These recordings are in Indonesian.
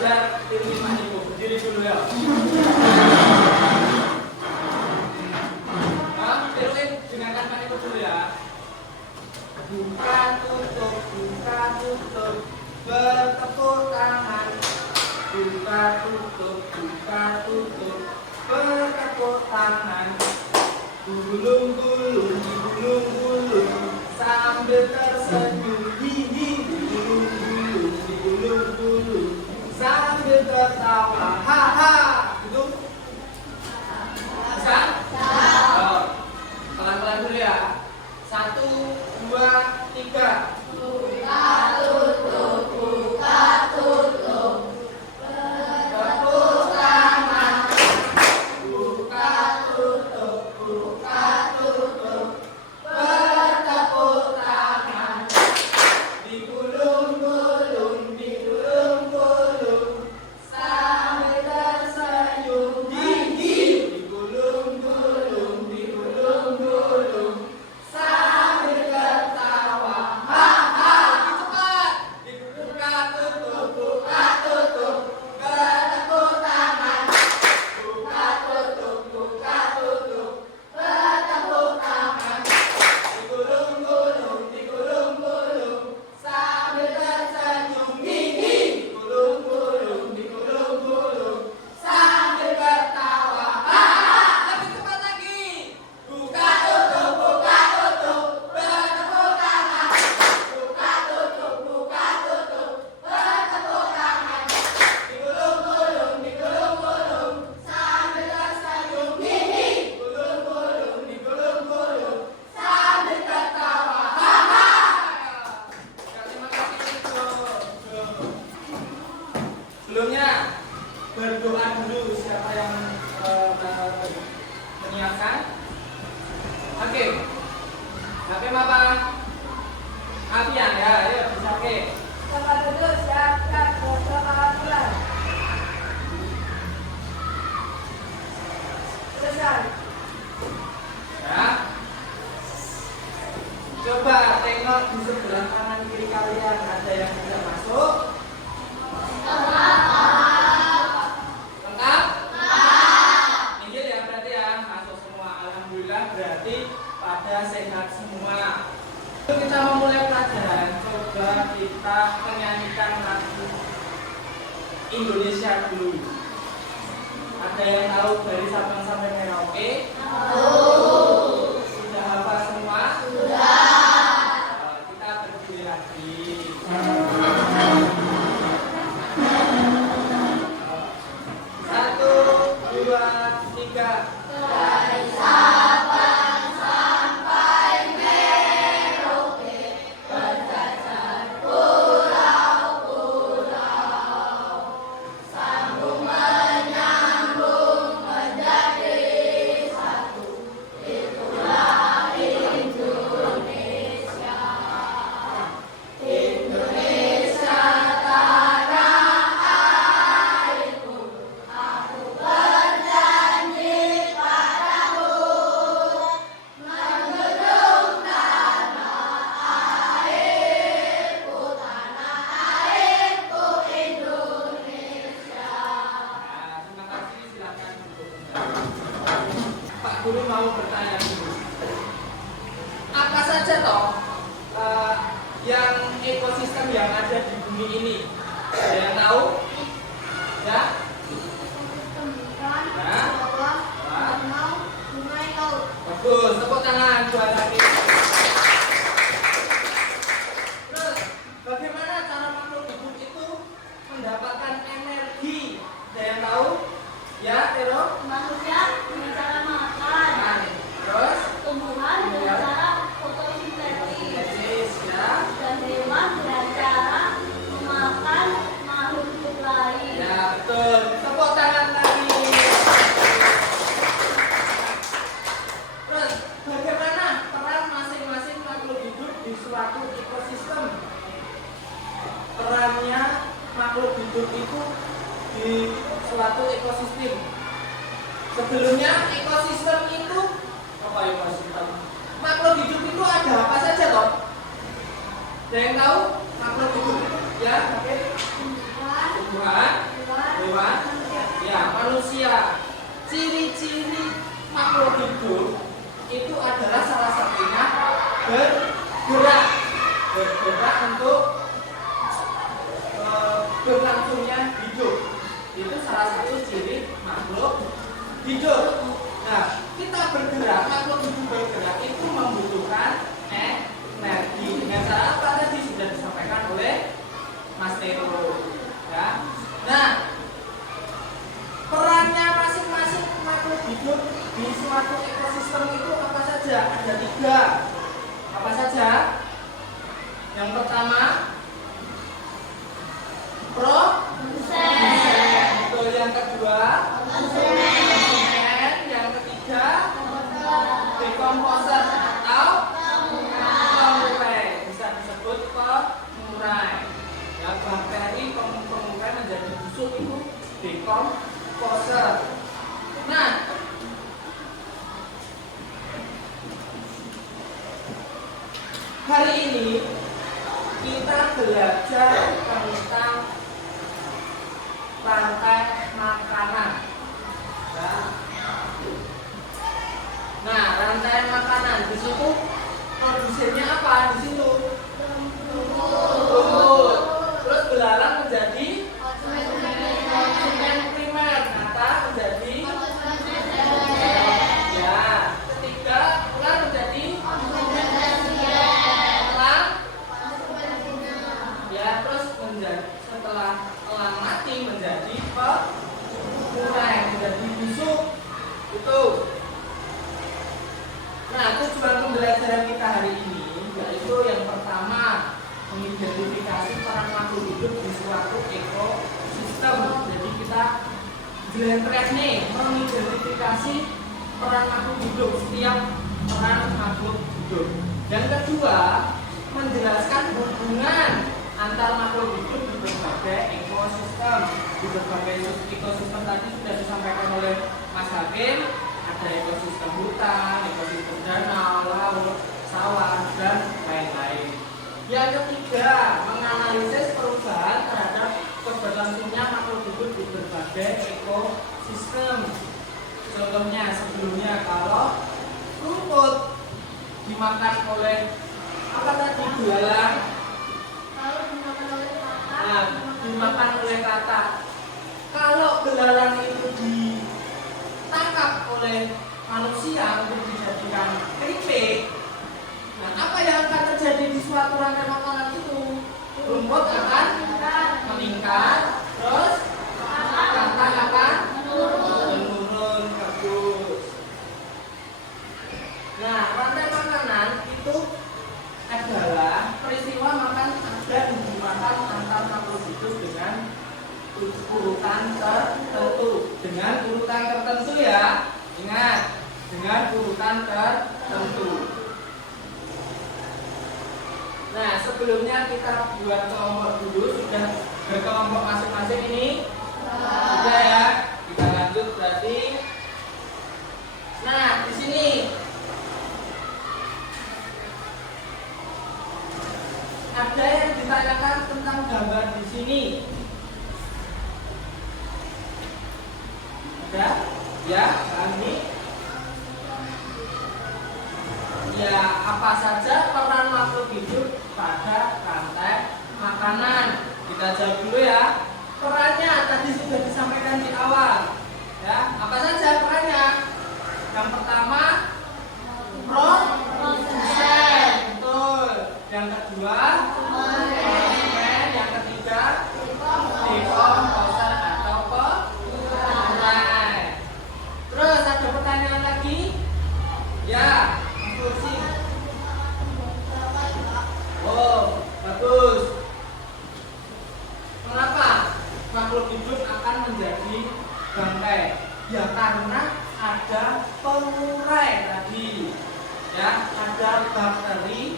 belajar ilmu maniku. Berdiri dulu ya. Nah, tiruin dengarkan maniku dulu ya. Buka tutup, bertepuk tangan. Buka tutup, bertepuk tangan. Gulung-gulung, digulung-gulung, sambil tersenyum. Hihi, digulung-gulung, digulung-gulung, sambil tertawa. Haha, gitu. Bisa? Oh, pelan-pelan dulu ya. 1, 2, 3. Buka tutup, buka tutup. Bertepuk tangan. Buka tutup, bertepuk tangan. Digulung-gulung, digulung-gulung, sambil tersenyum. Gigi. Digulung-gulung, digulung-gulung, sambil tertawa. Haha, cepat. Dibuka tutup, bertepuk tangan. Buka tutup, bertepuk tangan. Digulung-gulung, digulung-gulung, sambil tersenyum. Gigi. Digulung-gulung, digulung-gulung, sambil tertawa. Haha, lebih cepat lagi. Buka tutup, bertepuk tangan. Buka tutup, bertepuk tangan. Digulung-gulung, digulung-gulung, sambil tersenyum. Gigi. Digulung-gulung, digulung-gulung, sambil tertawa. Haha. Terima kasih, Bro. Sebelumnya berdoa dulu siapa yang menyiapkan. Oke. Oke, Bapak. Apian ya, ayo bisa oke. Tempat duduk siapkan berdoa pulang. Selesai. Ya. Coba tengok di sebelah kanan kiri kalian ada yang bisa masuk. Lengkap? Injil ya berarti ya masuk semua. Alhamdulillah berarti pada sehat semua. Sebelum kita memulai pelajaran, coba kita menyanyikan lagu Indonesia dulu. Ada yang tahu dari Sabang sampai Merauke? Sudah hafal semua? Kita berdiri lagi. 1, 2, 3. Dari Sabang sampai Merauke, berjajar pulau-pulau, sambung menyambung menjadi satu. Itulah Indonesia. Indonesia tanah airku, aku berjanji padamu, menggendung tanah airku Indonesia. Terima kasih, silakan duduk. Pak Guru mau bertanya dulu. Apa saja toh yang ekosistem yang ada di bumi ini? Ada yang tahu? Ya? Ikan, Ya? bawah, danau, sungai, laut. Bagus, tepuk tangan buat lagi. Terus, bagaimana cara makhluk hidup itu mendapatkan energi? Ada yang tahu? Ya, Tero? Manusia dengan cara makan, Nah, terus? tumbuhan dengan cara fotosintesis, Tesis, ya? dan hewan dengan cara memakan makhluk hidup lain. Ya, betul. Tepuk tangan lagi. Terus, bagaimana peran masing-masing makhluk hidup di suatu ekosistem? Perannya makhluk hidup itu di suatu ekosistem. Sebelumnya ekosistem itu apa ekosistem? Makhluk hidup itu ada apa saja toh? Ada yang tahu makhluk hidup itu? Ya, oke. Tumbuhan, Tumbuhan, hewan? Ya, manusia. Ciri-ciri makhluk hidup itu adalah salah satunya bergerak untuk berlangsungnya hidup. Itu salah satu ciri makhluk hidup. Nah, kita bergerak, makhluk hidup bergerak itu membutuhkan energi. Dengan cara apa tadi sudah disampaikan oleh Mas Tero. Ya. Nah, perannya masing-masing makhluk hidup di suatu ekosistem itu apa saja? Ada 3. Apa saja? Yang pertama, produsen. Betul. Yang kedua, konsumen. Yang ketiga, decomposer atau pengurai. Bisa disebut pengurai. Ya, bakteri pengurai menjadi busuk itu decomposer. Nah, hari ini kita belajar tentang rantai makanan. Ya. Nah, rantai makanan di situ produsennya apa? Di situ rumput. Terus belalang menjadi konsumen primer, kata menjadi ya. Ketiga, ular menjadi elang. Ya, terus setelah elang mati menjadi pengurai, menjadi busuk. Itu. Nah, tujuan pembelajaran kita hari ini yaitu yang pertama, mengidentifikasi peran makhluk hidup di suatu ekosistem. Jadi kita jelentreh nih, mengidentifikasi peran makhluk hidup, setiap peran makhluk hidup. Yang kedua, menjelaskan hubungan antar makhluk hidup di berbagai ekosistem. Di berbagai ekosistem tadi sudah disampaikan oleh Mas Hakim. Ada ekosistem hutan, ekosistem danau, laut, sawah, dan lain-lain. Yang ketiga, menganalisis perubahan terhadap keberlangsungan makhluk hidup di berbagai ekosistem. Contohnya, sebelumnya kalau rumput dimakan oleh apa tadi, belalang, nah, dimakan oleh katak. Kalau belalang itu ditangkap oleh manusia untuk dijadikan keripik, nah, apa yang akan terjadi di suatu rantai makanan itu? Rumput akan meningkat, terus katak akan menurun. Bagus. Nah, rantai makanan itu adalah peristiwa makan dan dimakan antar makhluk hidup dengan urutan tertentu. Dengan urutan tertentu ya. Ingat, dengan urutan tertentu. Nah, sebelumnya kita buat kelompok dulu. Sudah berkelompok masing-masing ini? Sudah ya. Kita lanjut berarti. Nah, di sini ada yang ditanyakan tentang gambar di sini. Ada? Ya, kami. Ya, apa saja peran makhluk hidup pada rantai makanan? Kita jawab dulu ya. Perannya tadi sudah disampaikan di awal. Ya, apa saja perannya? Yang pertama, produsen. Betul. Yang kedua, konsumen. Yang ketiga, decomposer atau pengurai. Terus ada pertanyaan lagi? Ya, kursi. Oh, bagus. Kenapa makhluk hidup akan menjadi bangkai? Ya karena ada pengurai tadi. Ya, ada bakteri,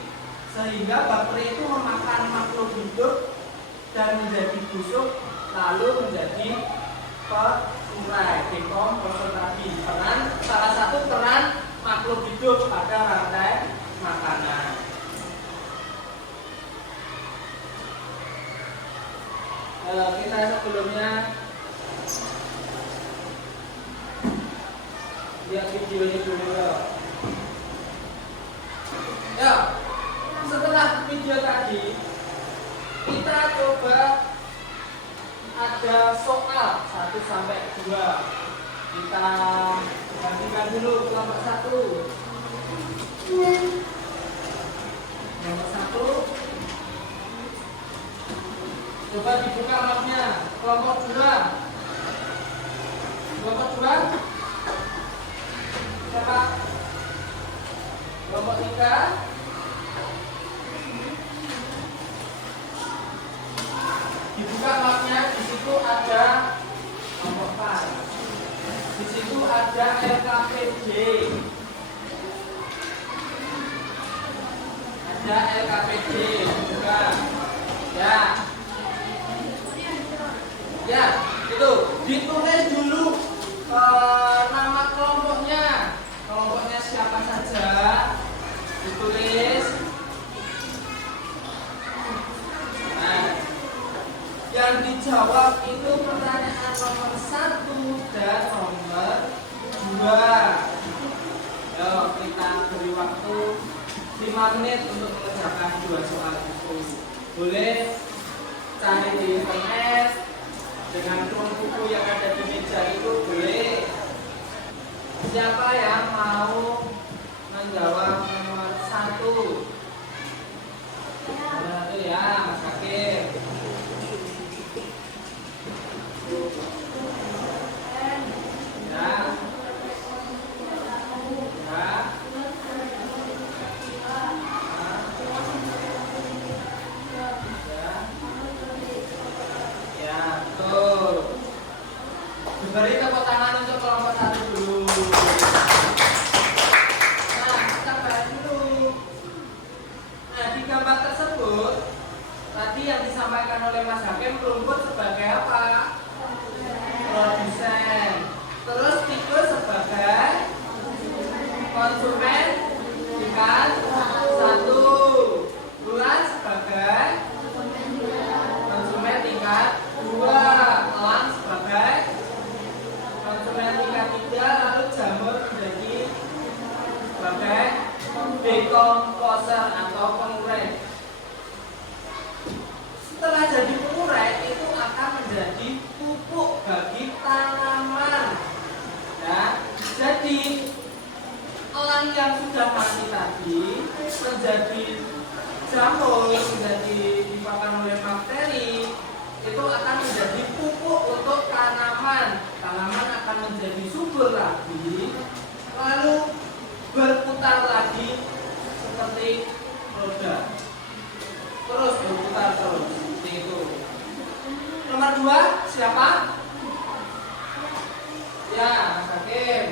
sehingga bakteri itu memakan makhluk hidup dan menjadi busuk, lalu menjadi pengurai, decomposer tadi. Salah satu peran makhluk hidup pada rantai makanan. Kita sebelumnya lihat videonya dulu ya. Ya, setelah video tadi kita coba ada soal 1 sampai 2. Kita gantikan dulu kelompok 1. Nomor 1. Coba dibuka mapnya. Kelompok 2. Kelompok 2. Siapa? Kelompok 3. Dibuka mapnya, di situ ada nomor 4. Di situ ada LKPD. Ada LKPD juga. Ya. Ya, itu ditulis dulu nama kelompoknya. Kelompoknya siapa saja? Ditulis. Nah, yang dijawab itu pertanyaan nomor 1 dan nomor 2. Yo, kita beri waktu 5 menit untuk mengerjakan 2 soal itu. Boleh cari di internet dengan buku yang ada di meja itu, boleh. Siapa yang mau menjawab nomor 1? Nomor 1 ya, Mas Hakim. Ya. Beri tepuk tangan untuk kelompok 1 dulu. Nah, kita bahas dulu. Nah, di gambar tersebut tadi yang disampaikan oleh Mas Hakim, rumput sebagai apa? Produsen. Terus tikus sebagai konsumen tingkat 1. Bulan sebagai konsumen tingkat 2. Elang sebagai konsumen tingkat 3. Lalu jamur menjadi sebagai decomposer atau pengurai. Setelah jadi pengurai itu akan menjadi pupuk bagi tanaman. Ya, jadi elang yang sudah mati tadi menjadi jamur, menjadi dimakan oleh bakteri, itu akan menjadi pupuk untuk tanaman. Tanaman akan menjadi subur lagi, lalu berputar lagi seperti roda, terus berputar terus seperti itu. Nomor 2 siapa? Ya, Mas Hakim.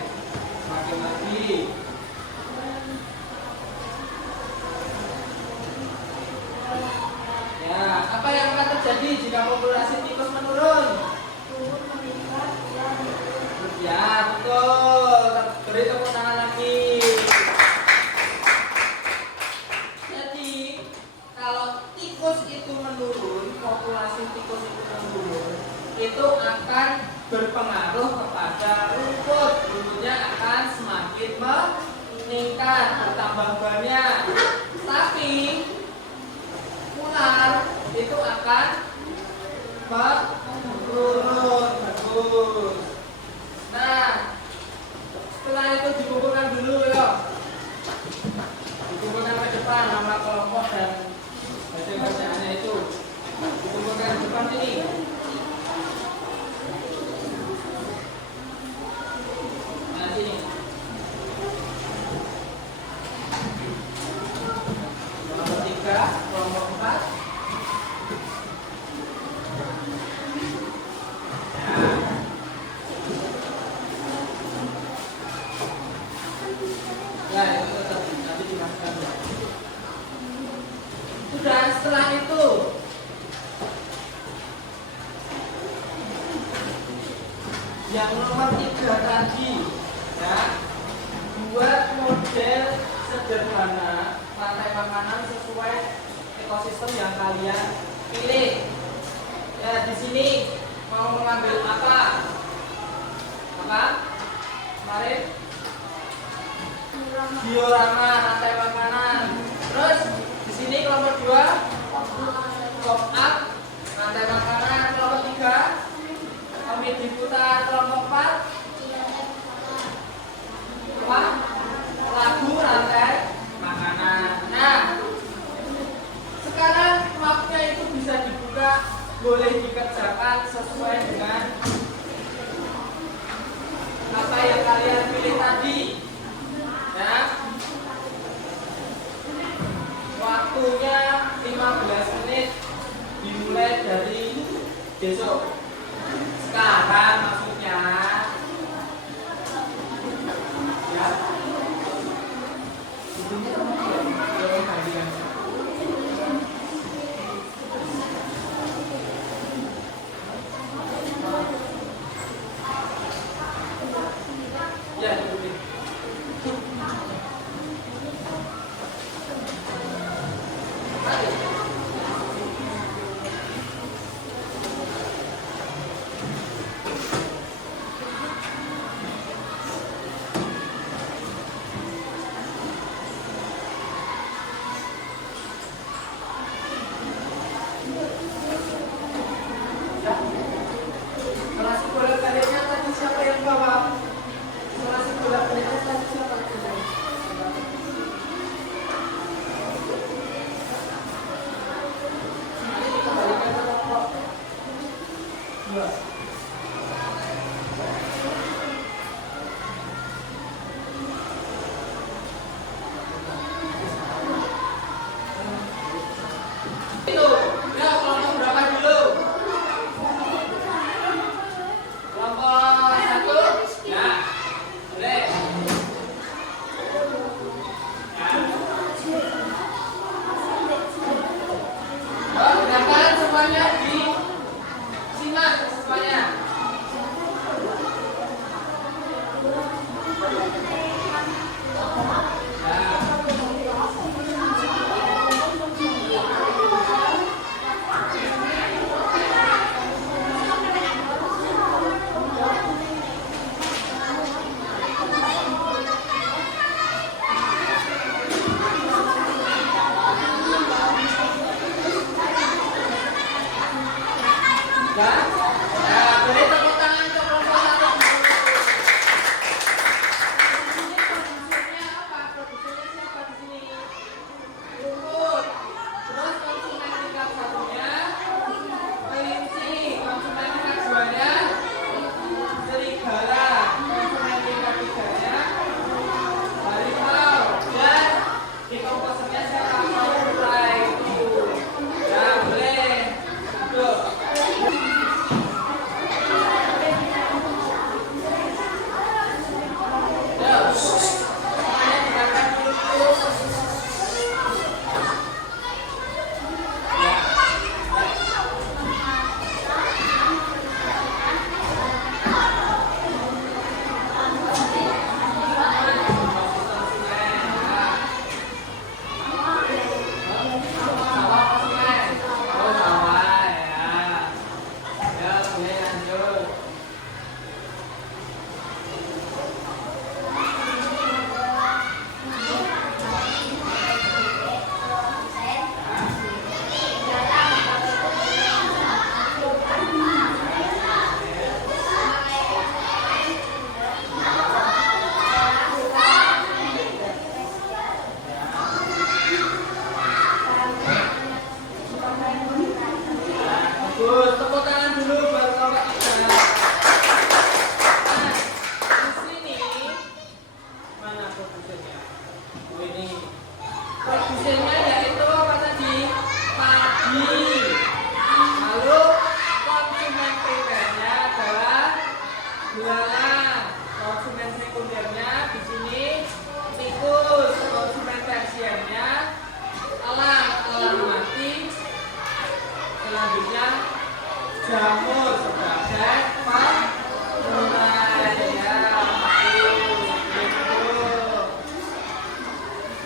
Hakim lagi. Ya, apa yang akan terjadi jika populasi tikus menurun? Ya, betul. Beri tepuk tangan lagi. Jadi, kalau tikus itu menurun, populasi tikus itu menurun, itu akan berpengaruh kepada rumput. Rumputnya akan semakin meningkat, bertambah banyak. Tapi ular itu akan menurun. Bagus. Nah, setelah itu dikumpulkan dulu ya. Dikumpulkan ke depan nama kelompok dan bacaannya itu. Dikumpulkan ke depan ini. Nah, sini. Kelompok 3, kelompok 4. Ya, itu tetap nanti dimasukkan. Sudah, setelah itu yang nomor 3 tadi, ya, buat model sederhana rantai makanan sesuai ekosistem yang kalian pilih. Ya, di sini mau mengambil apa? Apa? Kemarin diorama rantai makanan. Terus di sini kelompok 2 pop up rantai makanan. Kelompok 3 komik diputar. Kelompok 4 apa? Lagu rantai makanan. Nah, sekarang mapnya itu bisa dibuka, boleh dikerjakan sesuai dengan apa yang kalian pilih tadi. Ya. Waktunya 15 menit dimulai dari besok. Sekarang maksudnya. Ya. Ya, boleh. Kelas bola baliknya tadi siapa yang bawa? Kelas bola baliknya tadi siapa? Nanti dikembalikan ke kelompok 2. Itu, ya kelompok berapa dulu? Kelompok 1, ya, boleh. Ya. Silakan semuanya disimak semuanya. Ya, ya, beri tepuk tangan untuk kelompok 1. Produsennya apa? Produsennya siapa di sini? Rumput. Terus konsumen tingkat 1-nya kelinci. Konsumen tingkat 2-nya serigala. Konsumen tingkat 3-nya harimau. Dan di komposernya siapa mau mulai itu? Ya, boleh. Duduk. Bagus, tepuk tangan dulu buat kelompok 3. Nah, di sini mana produsennya? Oh, ini. Produsennya yaitu apa tadi? Padi. Lalu konsumen primernya adalah belalang. Konsumen sekundernya di sini tikus. Konsumen tersiernya elang mati. Selanjutnya jamur sebagai pemulai ya.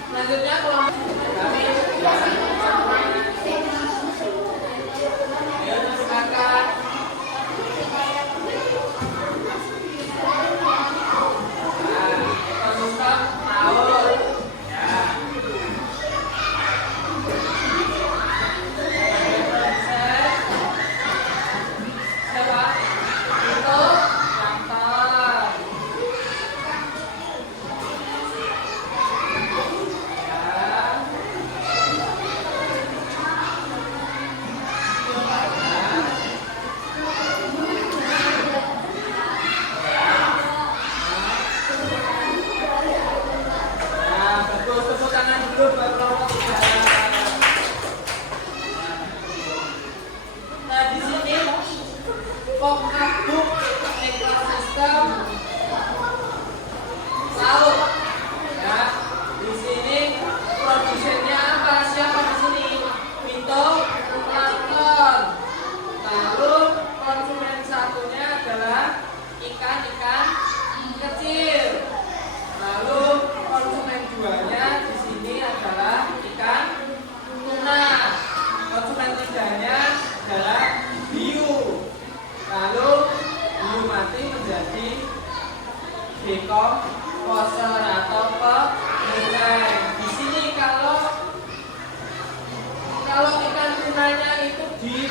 Selanjutnya kelompok kami ya silakan. Nah, tahu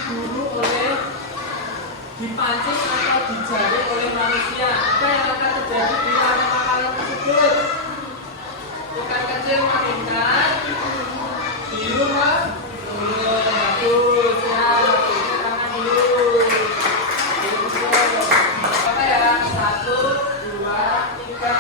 diburu oleh, dipancing atau dijaring oleh manusia. Apa yang akan terjadi di dalam makanan tersebut? Bukan kecil meningkat, biru mas, bagus ya, ini tangan dulu. Apa ya? 1, 2, 3.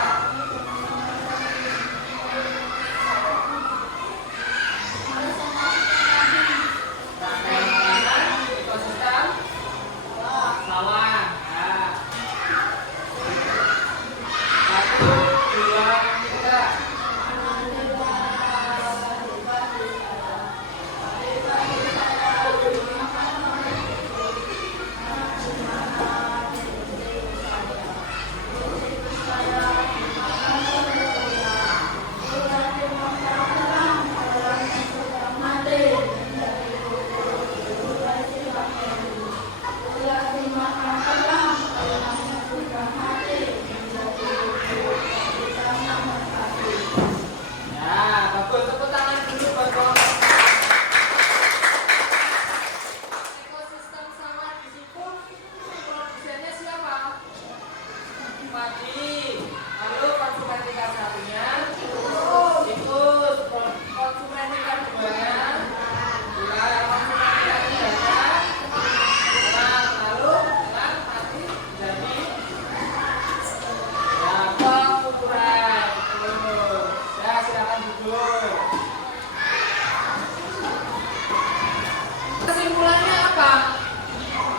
Kesimpulannya apa?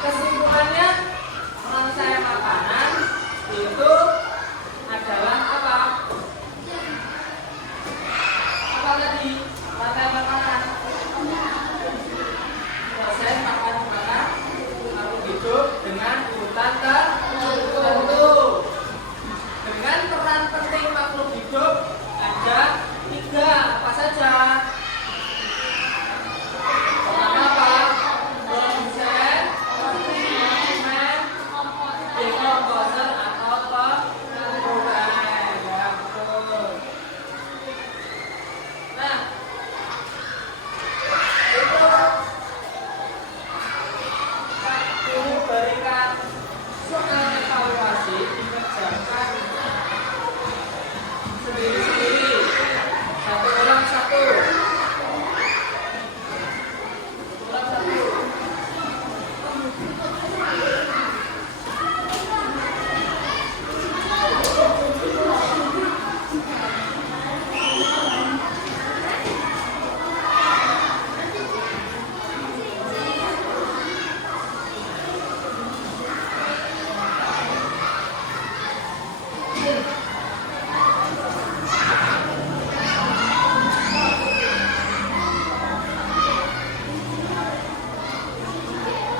Kesimpulannya rantai makanan itu adalah apa? Apa tadi? Rantai makanan. Proses makan makhluk hidup dengan urutan tertentu. Dengan peran penting makhluk hidup ada 3, apa saja?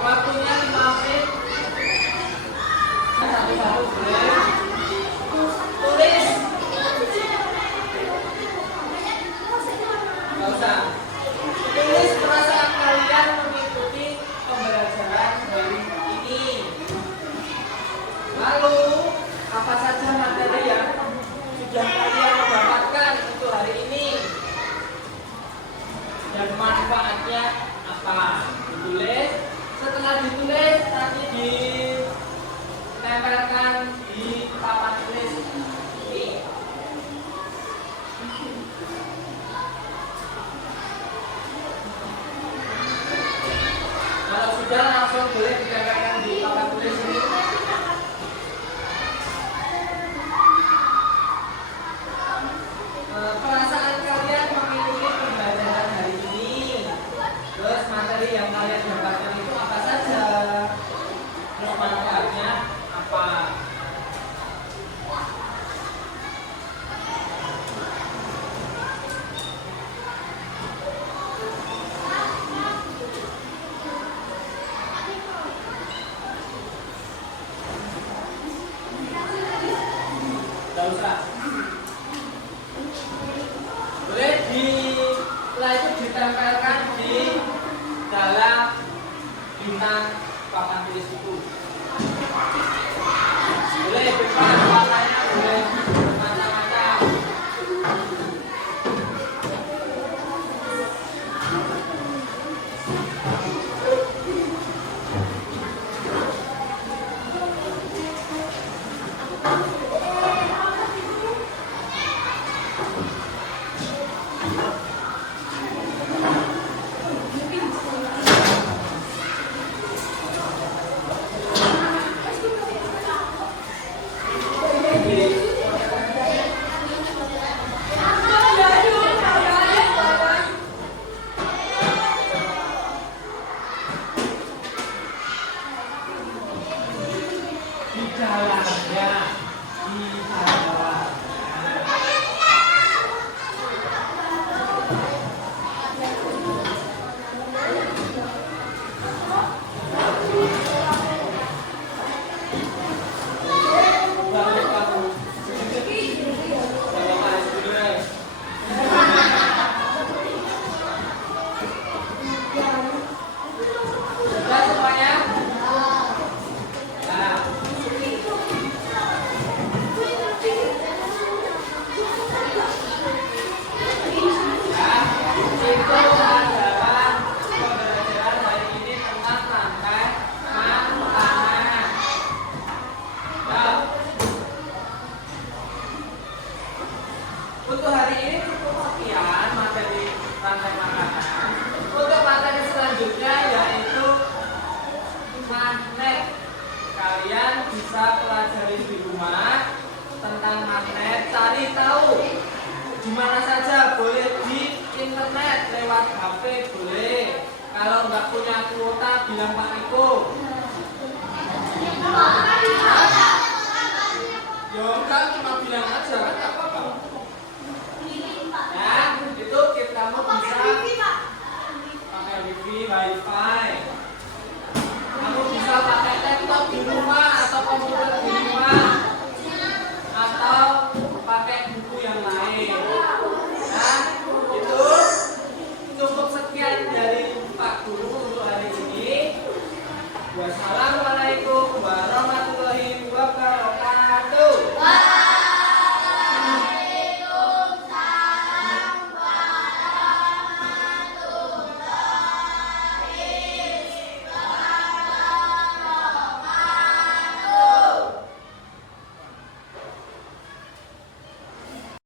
Waktunya 5 menit. Satu-satu boleh. Tulis. Nggak usah. Tulis perasaan kalian mengikuti pembelajaran hari ini. Lalu, apa saja materi yang sudah kalian dapatkan untuk hari ini? Dan manfaatnya apa? Ditulis. Setelah ditulis, nanti ditempelkan di papan tulis ini. Kalau sudah, langsung boleh ditempelkan di papan tulis ini. Perasaan kalian mengikuti pembelajaran hari ini. Terus materi yang kalian dapatkan itu apa saja? Terus manfaatnya apa? Gak usah. Boleh setelah itu ditempelkan di dalam bintang papan tulis itu. Boleh bebas warnanya, boleh macam-macam. bilang Pak Niko? Ya enggak, cuma bilang aja kan nggak apa-apa. Ya, itu kamu bisa pakai wifi, wifi. Kamu bisa pakai laptop di rumah atau komputer di rumah atau pakai buku yang lain. Nah, itu cukup sekian dari Pak Guru untuk hari ini. Wassalamualaikum.